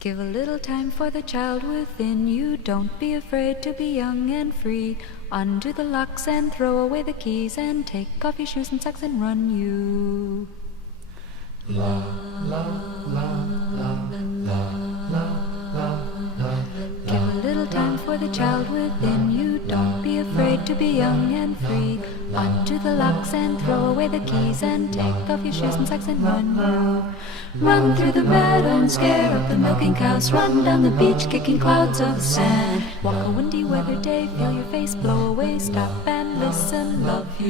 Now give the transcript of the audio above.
Give a little time for the child within you. Don't be afraid to be young and free. Undo the locks and throw away the keys, and take off your shoes and socks and run you. La la la la la la la la. Give a little time for the child within you. Don't be afraid to be young and free. Undo the locks and throw away the keys, and take off your shoes and socks and run you. Run through the meadow and scare up the milking cows. Run down the beach kicking clouds of sand. Walk a windy weather day, feel your face blow away. Stop and listen, love you.